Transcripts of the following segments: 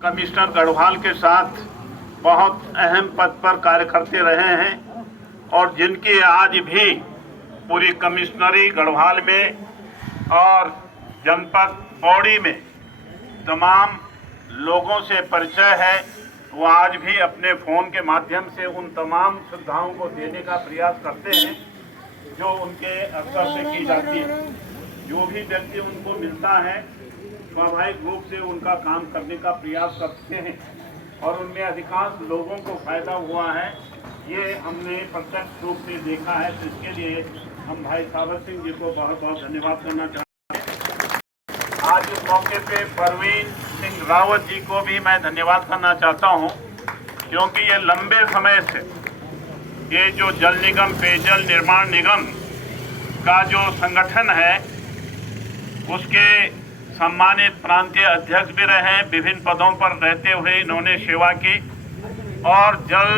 Commissioner Garhwal के साथ बहुत अहम पद पर कार्य करते रहे हैं और जिनकी आज भी पूरी कमिश्नरी गढ़वाल में और जनपद पौड़ी में तमाम लोगों से परिचय है, वो आज भी अपने फ़ोन के माध्यम से उन तमाम सुविधाओं को देने का प्रयास करते हैं जो उनके स्तर से की जाती है। जो भी व्यक्ति उनको मिलता है स्वाभाविक रूप से उनका काम करने का प्रयास करते हैं और उनमें अधिकांश लोगों को फायदा हुआ है, ये हमने प्रत्यक्ष रूप से देखा है। तो इसके लिए हम भाई साबर सिंह जी को बहुत बहुत धन्यवाद करना चाहते हैं। आज इस मौके पे परवीन सिंह रावत जी को भी मैं धन्यवाद करना चाहता हूँ, क्योंकि ये लंबे समय से ये जो जल निगम पेयजल निर्माण निगम का जो संगठन है उसके सम्मानित प्रांतीय अध्यक्ष भी रहे, विभिन्न पदों पर रहते हुए इन्होंने सेवा की और जल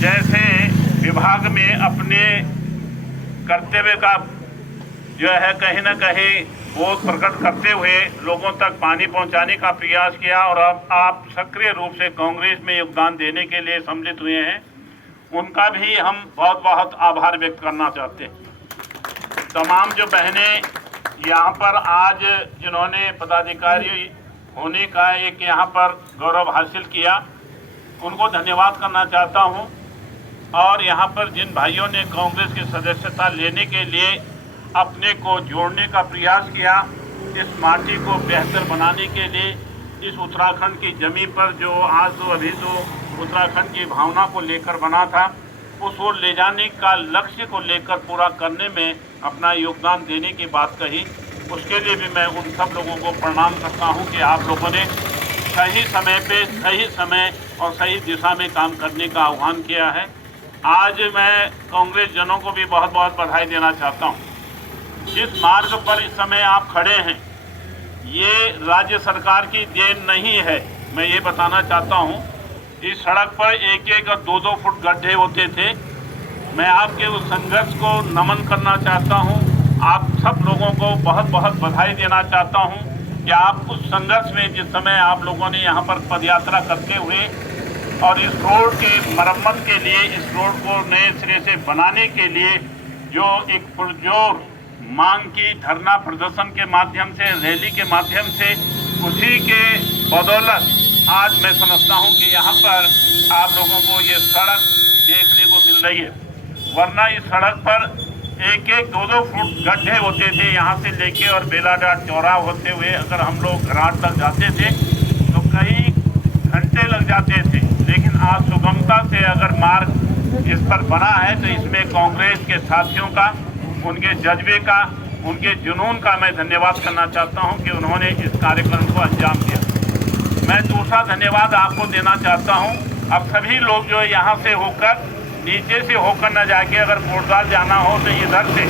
जैसे विभाग में अपने कर्तव्य का जो है कहीं न कहीं बोध प्रकट करते हुए लोगों तक पानी पहुंचाने का प्रयास किया और अब आप सक्रिय रूप से कांग्रेस में योगदान देने के लिए सम्मिलित हुए हैं, उनका भी हम बहुत बहुत आभार व्यक्त करना चाहते हैं। तमाम जो बहनें यहाँ पर आज जिन्होंने पदाधिकारी होने का एक यहाँ पर गौरव हासिल किया, उनको धन्यवाद करना चाहता हूँ। और यहाँ पर जिन भाइयों ने कांग्रेस की सदस्यता लेने के लिए अपने को जोड़ने का प्रयास किया, इस माटी को बेहतर बनाने के लिए, इस उत्तराखंड की ज़मीन पर जो आज अभी तो उत्तराखंड की भावना को लेकर बना था, उस ओर ले जाने का लक्ष्य को लेकर पूरा करने में अपना योगदान देने की बात कही, उसके लिए भी मैं उन सब लोगों को प्रणाम करता हूं कि आप लोगों ने सही समय पे सही समय और सही दिशा में काम करने का आह्वान किया है। आज मैं कांग्रेस जनों को भी बहुत बहुत बधाई देना चाहता हूं। जिस मार्ग पर इस समय आप खड़े हैं ये राज्य सरकार की देन नहीं है, मैं ये बताना चाहता हूं। इस सड़क पर एक एक और 2-2 फुट गड्ढे होते थे। मैं आपके उस संघर्ष को नमन करना चाहता हूं। आप सब लोगों को बहुत बहुत बधाई देना चाहता हूं कि आप उस संघर्ष में जिस समय आप लोगों ने यहां पर पदयात्रा करते हुए और इस रोड के मरम्मत के लिए, इस रोड को नए सिरे से बनाने के लिए जो एक पुरजोर मांग की धरना प्रदर्शन के माध्यम से, रैली के माध्यम से, उसी के बदौलत आज मैं समझता हूं कि यहाँ पर आप लोगों को ये सड़क देखने को मिल रही है। वरना इस सड़क पर एक एक 2-2 फुट गड्ढे होते थे। यहाँ से लेके और बेलाडाट चौराहा होते हुए अगर हम लोग घराट तक जाते थे तो कई घंटे लग जाते थे। लेकिन आज सुगमता से अगर मार्ग इस पर बना है तो इसमें कांग्रेस के साथियों का, उनके जज्बे का, उनके जुनून का मैं धन्यवाद करना चाहता हूँ कि उन्होंने इस कार्यक्रम को अंजाम दिया। मैं दूसरा धन्यवाद आपको देना चाहता हूँ। अब सभी लोग जो यहाँ से होकर, नीचे से होकर न जाके अगर कोटद्वार जाना हो तो इधर से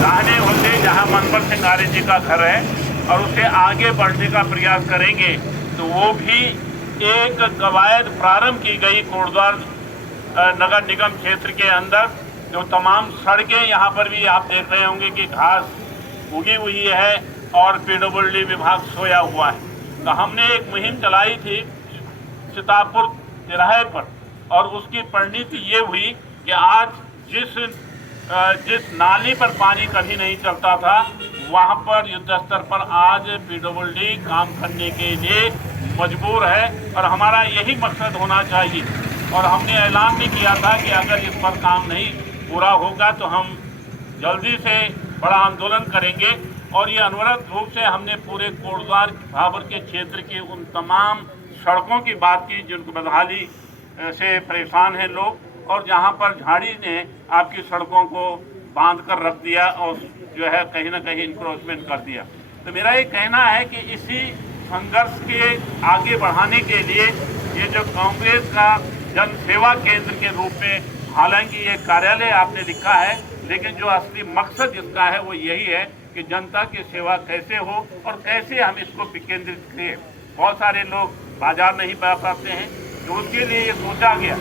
दाहिने होते जहाँ मनपर सिंह आर्य जी का घर है और उससे आगे बढ़ने का प्रयास करेंगे तो वो भी एक कवायद प्रारंभ की गई कोटद्वार नगर निगम क्षेत्र के अंदर। जो तमाम सड़कें यहाँ पर भी आप देख रहे होंगे कि घास उगी हुई है और पीडब्ल्यूडी विभाग सोया हुआ है। तो हमने एक मुहिम चलाई थी सीतापुर तिराहे पर और उसकी परिणति ये हुई कि आज जिस नाली पर पानी कभी नहीं चलता था वहाँ पर युद्ध स्तर पर आज पीडब्ल्यूडी काम करने के लिए मजबूर है और हमारा यही मकसद होना चाहिए। और हमने ऐलान भी किया था कि अगर इस पर काम नहीं पूरा होगा तो हम जल्दी से बड़ा आंदोलन करेंगे। और ये अनवरत रूप से हमने पूरे कोटद्वार भाबर के क्षेत्र की उन तमाम सड़कों की बात की जिनको बदहाली से परेशान हैं लोग और जहाँ पर झाड़ी ने आपकी सड़कों को बांध कर रख दिया और जो है कहीं ना कहीं इंक्रोचमेंट कर दिया। तो मेरा ये कहना है कि इसी संघर्ष के आगे बढ़ाने के लिए ये जो कांग्रेस का जन सेवा केंद्र के रूप में, हालांकि ये कार्यालय आपने लिखा है, लेकिन जो असली मकसद इसका है वो यही है कि जनता की सेवा कैसे हो और कैसे हम इसको विकेंद्रित करें। बहुत सारे लोग बाजार नहीं पा पाते हैं, तो उसके लिए ये सोचा गया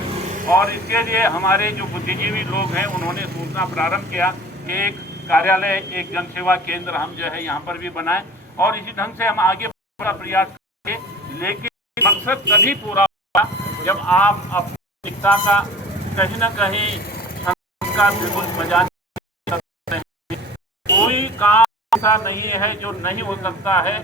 और इसके लिए हमारे जो बुद्धिजीवी लोग हैं उन्होंने सोचना प्रारंभ किया कि एक कार्यालय, एक जनसेवा केंद्र हम जो है यहाँ पर भी बनाएं और इसी ढंग से हम आगे बढ़ा प्रयास लेकिन मकसद तभी पूरा होगा जब आप अपनी एकता का कहीं न कहीं का बिल्कुल मजाक करते हैं। कोई काम ऐसा नहीं है जो नहीं हो सकता है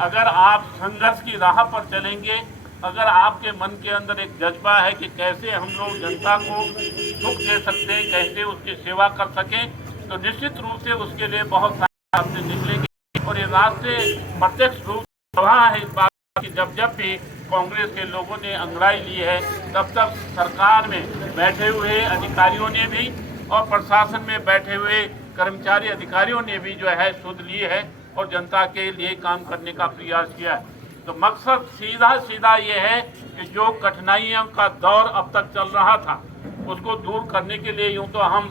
अगर आप संघर्ष की राह पर चलेंगे। अगर आपके मन के अंदर एक जज्बा है कि कैसे हम लोग जनता को सुख दे सकते हैं, कैसे उसकी सेवा कर सकें, तो निश्चित रूप से उसके लिए बहुत सारे रास्ते निकलेंगे। और ये रास्ते प्रत्यक्ष रूप से गवाह है इस बात की, जब जब भी कांग्रेस के लोगों ने अंगड़ाई ली है तब तक सरकार में बैठे हुए अधिकारियों ने भी और प्रशासन में बैठे हुए कर्मचारी अधिकारियों ने भी जो है सुध ली है और जनता के लिए काम करने का प्रयास किया है। तो मकसद सीधा ये है कि जो कठिनाइयों का दौर अब तक चल रहा था उसको दूर करने के लिए यूं तो हम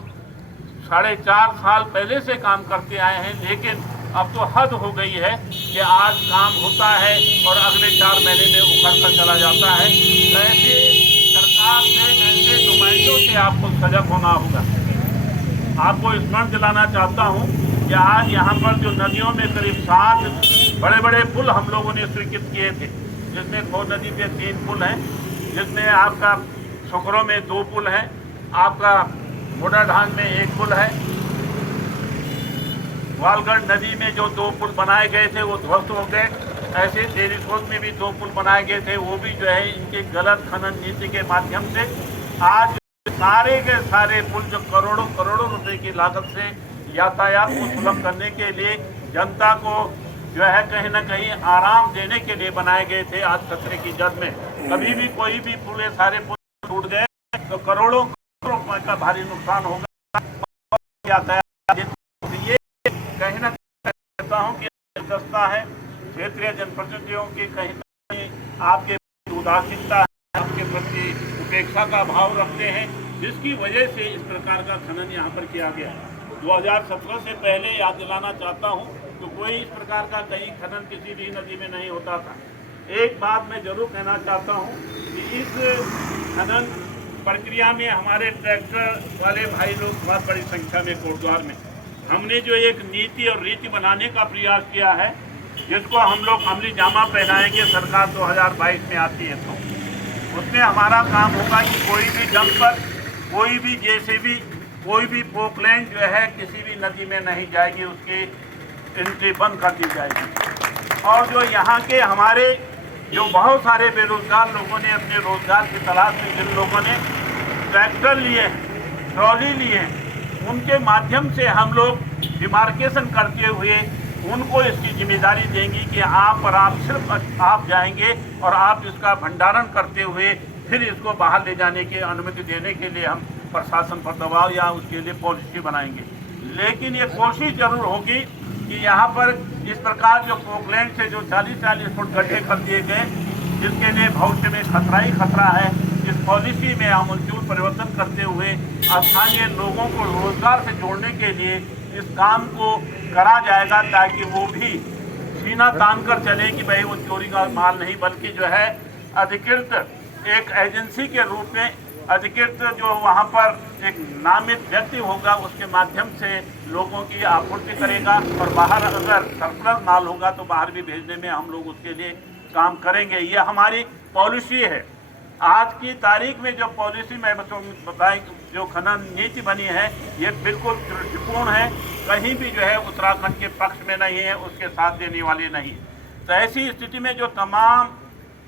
4.5 साल पहले से काम करते आए हैं, लेकिन अब तो हद हो गई है कि आज काम होता है और अगले 4 महीने में उखड़ कर चला जाता है। तो ऐसे सरकार से, ऐसे नुमाइंदों से आपको सजग होना होगा। आपको स्मरण दिलाना चाहता हूं कि आज यहाँ पर जो नदियों में करीब 7 बड़े बड़े पुल हम लोगों ने स्वीकृत किए थे, जिसमें खो नदी पे 3 पुल हैं, जिसमें आपका सुखरो में 2 पुल हैं, आपका मोटाढांग में 1 पुल है, वालगढ़ नदी में जो 2 पुल बनाए गए थे वो ध्वस्त हो गए। ऐसे तेरीसोत में भी 2 पुल बनाए गए थे, वो भी जो है इनके गलत खनन नीति के माध्यम से आज सारे के सारे पुल जो करोड़ों रुपए की लागत से यातायात को सुलभ करने के लिए जनता को जो है कहीं न कहीं आराम देने के लिए बनाए गए थे, आज खतरे की जद में कभी भी कोई भी पुल, सारे पुल टूट गए तो करोड़ों रुपए का भारी नुकसान होगा। यातायात ये कहीं न कहीं कहता हूँ कि दस्ता है क्षेत्रीय जनप्रतिनिधियों की, कहीं न कहीं आपके उदासीनता है, आपके प्रति उपेक्षा का भाव रखते हैं, जिसकी वजह से इस प्रकार का खनन यहाँ पर किया गया। 2017 से पहले याद दिलाना चाहता हूँ तो कोई इस प्रकार का कहीं खनन किसी भी नदी में नहीं होता था। एक बात मैं जरूर कहना चाहता हूँ कि इस खनन प्रक्रिया में हमारे ट्रैक्टर वाले भाई लोग बहुत बड़ी संख्या में कोटद्वार में हमने जो एक नीति और रीति बनाने का प्रयास किया है, जिसको हम लोग अमली जामा पहनाएंगे, सरकार 2022 में आती है तो उसमें हमारा काम होगा कि कोई भी डंपर, कोई भी जेसीबी, कोई भी पोकलैंड जो है किसी भी नदी में नहीं जाएगी, उसकी एंट्री बंद कर दी जाएगी। और जो यहाँ के हमारे जो बहुत सारे बेरोजगार लोगों ने अपने रोजगार की तलाश में जिन लोगों ने ट्रैक्टर लिए, ट्रॉली लिए, उनके माध्यम से हम लोग डिमार्केशन करते हुए उनको इसकी जिम्मेदारी देंगी कि आप और आप सिर्फ आप जाएंगे और आप इसका भंडारण करते हुए फिर इसको बाहर ले जाने की अनुमति देने के लिए हम प्रशासन पर दबाव या उसके लिए पॉलिसी बनाएंगे। लेकिन ये कोशिश जरूर होगी कि यहाँ पर इस प्रकार जो पोकलैंड से जो 40-40 फुट गड्ढे कर दिए गए, जिसके लिए भविष्य में खतरा ही खतरा है, इस पॉलिसी में आमूलचूल परिवर्तन करते हुए स्थानीय लोगों को रोजगार से जोड़ने के लिए इस काम को करा जाएगा, ताकि वो भी सीना तान कर चले कि भाई वो चोरी का माल नहीं, बल्कि जो है अधिकृत एक एजेंसी के रूप में अधिकृत जो वहाँ पर एक नामित व्यक्ति होगा, उसके माध्यम से लोगों की आपूर्ति करेगा और बाहर अगर सरप्लस माल होगा तो बाहर भी भेजने में हम लोग उसके लिए काम करेंगे। ये हमारी पॉलिसी है। आज की तारीख में जो पॉलिसी मैं बताई, जो खनन नीति बनी है, ये बिल्कुल त्रुटिपूर्ण है, कहीं भी जो है उत्तराखंड के पक्ष में नहीं है, उसके साथ देने वाली नहीं। तो ऐसी स्थिति में जो तमाम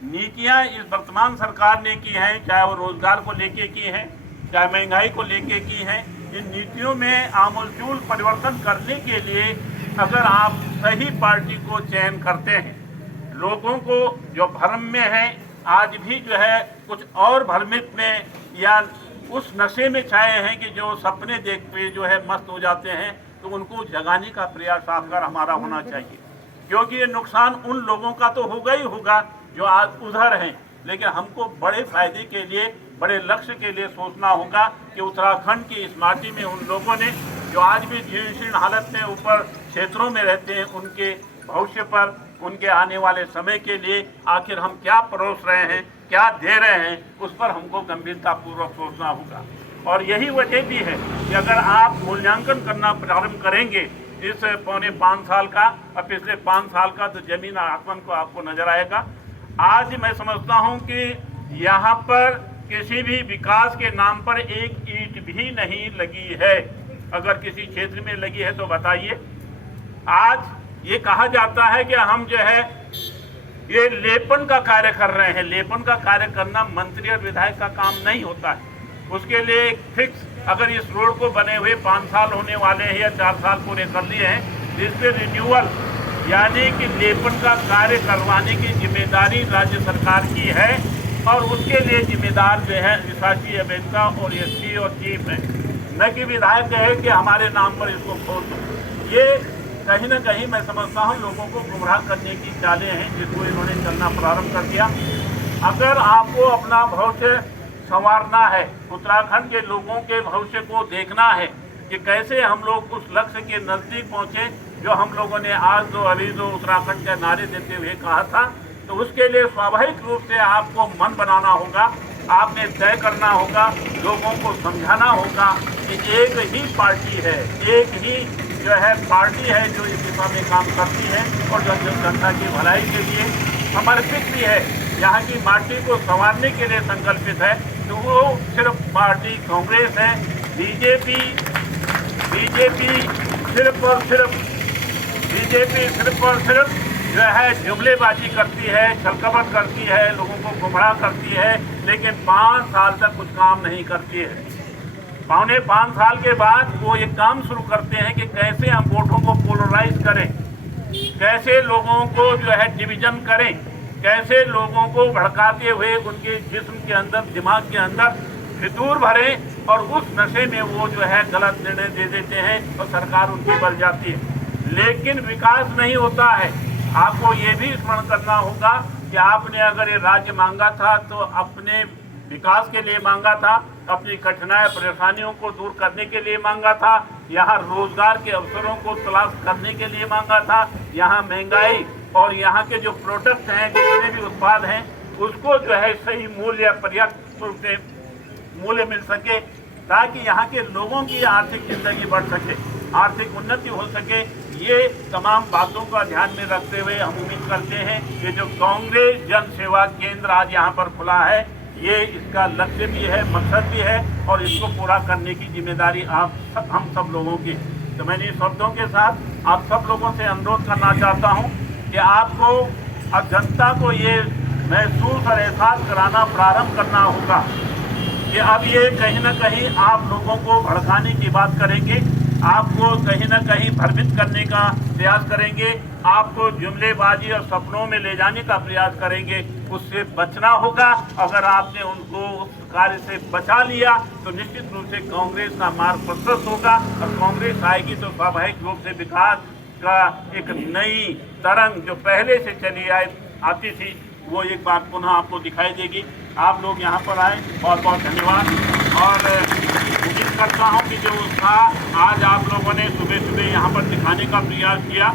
नीतियां इस वर्तमान सरकार ने की हैं, चाहे वो रोजगार को लेके की हैं, चाहे महंगाई को लेके की हैं, इन नीतियों में आमूलचूल परिवर्तन करने के लिए अगर आप सही पार्टी को चयन करते हैं, लोगों को जो भ्रम में है, आज भी जो है कुछ और भ्रमित में या उस नशे में छाए हैं कि जो सपने देखते जो है मस्त हो जाते हैं, तो उनको जगाने का प्रयास आपका हमारा होना चाहिए। क्योंकि ये नुकसान उन लोगों का तो होगा ही होगा जो आज उधर हैं, लेकिन हमको बड़े फायदे के लिए, बड़े लक्ष्य के लिए सोचना होगा कि उत्तराखंड की इस माटी में उन लोगों ने जो आज भी जीर्ण हालत में ऊपर क्षेत्रों में रहते हैं, उनके भविष्य पर, उनके आने वाले समय के लिए आखिर हम क्या परोस रहे हैं, क्या दे रहे हैं, उस पर हमको गंभीरतापूर्वक सोचना होगा। और यही वजह भी है कि अगर आप मूल्यांकन करना प्रारंभ करेंगे इस 4.5 साल का और पिछले 5 साल का, तो जमीन आसमान को आपको नजर आएगा आज मैं समझता हूं कि यहाँ पर किसी भी विकास के नाम पर एक ईंट भी नहीं लगी है। अगर किसी क्षेत्र में लगी है तो बताइए। आज ये कहा जाता है कि हम जो है ये लेपन का कार्य कर रहे हैं। लेपन का कार्य करना मंत्री और विधायक का काम नहीं होता है। उसके लिए एक फिक्स, अगर इस रोड को बने हुए 5 साल होने वाले हैं या 4 साल पूरे कर लिए हैं, जिस पे रिन्यूअल यानी कि लेपन का कार्य करवाने की जिम्मेदारी राज्य सरकार की है और उसके लिए जिम्मेदार जो है विशाखी अभियंता और एसपी और चीफ है, न कि विधायक कहे कि हमारे नाम पर इसको खोल दो। ये कहीं ना कहीं मैं समझता हूँ लोगों को गुमराह करने की चालें हैं जिसको इन्होंने चलना प्रारंभ कर दिया। अगर आपको अपना भविष्य संवारना है, उत्तराखंड के लोगों के भविष्य को देखना है कि कैसे हम लोग उस लक्ष्य के नज़दीक पहुँचे जो हम लोगों ने आज दो अभी दो उत्तराखंड के नारे देते हुए कहा था, तो उसके लिए स्वाभाविक रूप से आपको मन बनाना होगा। आपने तय करना होगा, लोगों को समझाना होगा कि एक ही पार्टी है, एक ही जो है पार्टी है जो इस दिशा में काम करती है और जो जनता की भलाई के लिए समर्पित भी है, यहाँ की माटी को संवारने के लिए संकल्पित है। तो वो सिर्फ पार्टी कांग्रेस है। बीजेपी सिर्फ और सिर्फ जो है जुमलेबाजी करती है, छलकपट करती है, लोगों को गुमराह करती है, लेकिन 5 साल तक कुछ काम नहीं करती है। 4.25 साल के बाद वो ये काम शुरू करते हैं कि कैसे हम वोटों को पोलराइज करें, कैसे लोगों को जो है डिवीजन करें, कैसे लोगों को भड़काते हुए उनके जिस्म के अंदर, दिमाग के अंदर फितूर भरें और उस नशे में वो जो है गलत निर्णय दे देते हैं और सरकार उनकी बल जाती है। लेकिन विकास नहीं होता है। आपको ये भी स्मरण करना होगा कि आपने अगर ये राज्य मांगा था तो अपने विकास के लिए मांगा था, अपनी कठिनाई परेशानियों को दूर करने के लिए मांगा था, यहाँ रोजगार के अवसरों को तलाश करने के लिए मांगा था, यहाँ महंगाई और यहाँ के जो प्रोडक्ट हैं, जितने भी उत्पाद हैं, उसको जो है सही मूल्य, पर्याप्त रूप से मूल्य मिल सके ताकि यहाँ के लोगों की आर्थिक जिंदगी बढ़ सके, आर्थिक उन्नति हो सके। ये तमाम बातों का ध्यान में रखते हुए हम उम्मीद करते हैं कि जो कांग्रेस जन सेवा केंद्र आज यहाँ पर खुला है, ये इसका लक्ष्य भी है, मकसद भी है और इसको पूरा करने की जिम्मेदारी हम सब लोगों की। तो मैंने इन शब्दों के साथ आप सब लोगों से अनुरोध करना चाहता हूँ कि आपको अब जनता को ये महसूस और एहसास कराना प्रारंभ करना होगा कि अब ये कहीं ना कहीं आप लोगों को भड़काने की बात करेंगे, आपको कहीं ना कहीं भ्रमित करने का प्रयास करेंगे, आपको जुमलेबाजी और सपनों में ले जाने का प्रयास करेंगे। उससे बचना होगा। अगर आपने उनको उस कार्य से बचा लिया तो निश्चित रूप से कांग्रेस का मार्ग प्रशस्त होगा और कांग्रेस आएगी तो स्वाभाविक रूप से विकास का एक नई तरंग जो पहले से चली आती थी वो एक बार पुनः आपको दिखाई देगी। आप लोग यहाँ पर आए, बहुत बहुत धन्यवाद। और उम्मीद करता हूँ कि जो उत्साह आज आप लोगों ने सुबह सुबह यहाँ पर दिखाने का प्रयास किया,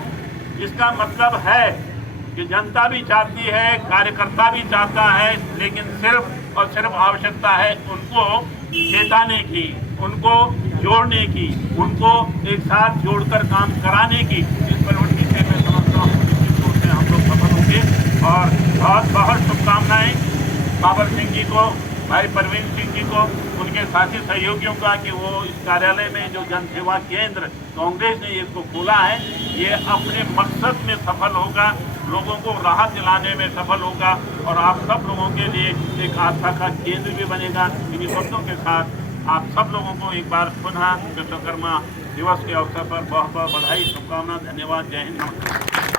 इसका मतलब है कि जनता भी चाहती है, कार्यकर्ता भी चाहता है, लेकिन सिर्फ और सिर्फ आवश्यकता है उनको चेताने की, उनको जोड़ने की, उनको एक साथ जोड़कर काम कराने की। इस प्रवृत्ति से मैं समझता हूँ निश्चित रूप से हम लोग सफल होंगे। और बहुत बहुत शुभकामनाएं बाबर सिंह जी को, भाई परवीन सिंह जी को, उनके साथी सहयोगियों का कि वो इस कार्यालय में जो जन सेवा केंद्र कांग्रेस ने इसको खोला है, ये अपने मकसद में सफल होगा, लोगों को राहत दिलाने में सफल होगा और आप सब लोगों के लिए एक आस्था का केंद्र भी बनेगा। इन्हीं शब्दों के साथ आप सब लोगों को एक बार पुनः विश्वकर्मा दिवस के अवसर पर बहुत बहुत बधाई, शुभकामना, धन्यवाद। जय हिंद, नमस्कार।